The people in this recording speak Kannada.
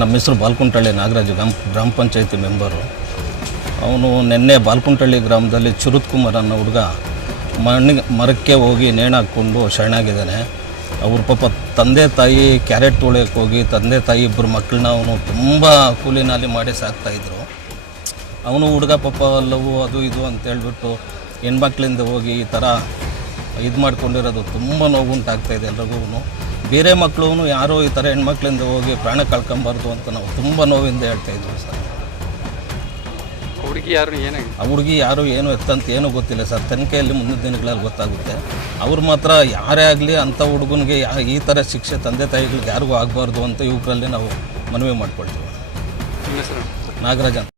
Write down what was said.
ನಮ್ಮ ಹೆಸರು ಬಾಲ್ಕುಂಟಳ್ಳಿ ನಾಗರಾಜ್, ಗ್ರಾಮ ಪಂಚಾಯತಿ ಮೆಂಬರು. ಅವನು ನಿನ್ನೆ ಬಾಲ್ಕುಂಟಳ್ಳಿ ಗ್ರಾಮದಲ್ಲಿ ಚುರುತ್ ಕುಮಾರ್ ಅನ್ನೋ ಹುಡುಗ ಮರಕ್ಕೆ ಹೋಗಿ ನೇಣು ಹಾಕ್ಕೊಂಡು ಶರಣಾಗಿದ್ದಾನೆ. ಅವ್ರ ಪಾಪ ತಂದೆ ತಾಯಿ ಕ್ಯಾರೆಟ್ ತೊಳೆಯೋಕ್ಕೆ ಹೋಗಿ ತಂದೆ ತಾಯಿ ಇಬ್ಬರು ಮಕ್ಕಳನ್ನ ಅವನು ತುಂಬ ಕೂಲಿನಾಲಿ ಮಾಡಿ ಸಾಕ್ತಾಯಿದ್ರು. ಅವನು ಹುಡುಗ ಪಾಪ ಲವ್ ಅದು ಇದು ಅಂತೇಳ್ಬಿಟ್ಟು ಹೆಣ್ಮಕ್ಳಿಂದ ಹೋಗಿ ಈ ಥರ ಇದು ಮಾಡ್ಕೊಂಡಿರೋದು ತುಂಬ ನೋವುಂಟಾಗ್ತಾಯಿದೆ ಎಲ್ರಿಗೂ. ಬೇರೆ ಮಕ್ಕಳು ಯಾರೋ ಈ ಥರ ಹೆಣ್ಮಕ್ಳಿಂದ ಹೋಗಿ ಪ್ರಾಣ ಕಳ್ಕೊಂಬಾರ್ದು ಅಂತ ನಾವು ತುಂಬ ನೋವಿಂದ ಹೇಳ್ತಾಯಿದ್ವಿ ಸರ್. ಆ ಹುಡುಗಿ ಯಾರು ಏನು ಎತ್ತಂತ ಏನೂ ಗೊತ್ತಿಲ್ಲ ಸರ್. ತನಿಖೆಯಲ್ಲಿ ಮುಂದಿನ ದಿನಗಳಲ್ಲಿ ಗೊತ್ತಾಗುತ್ತೆ. ಅವ್ರು ಮಾತ್ರ ಯಾರೇ ಆಗಲಿ ಅಂಥ ಹುಡುಗನಿಗೆ ಈ ಥರ ಶಿಕ್ಷೆ ತಂದೆ ತಾಯಿಗಳಿಗೆ ಯಾರಿಗೂ ಆಗಬಾರ್ದು ಅಂತ ಯುವಕರಲ್ಲಿ ನಾವು ಮನವಿ ಮಾಡ್ಕೊಳ್ತೀವಿ. ನಾಗರಾಜ್ ಅಂತ.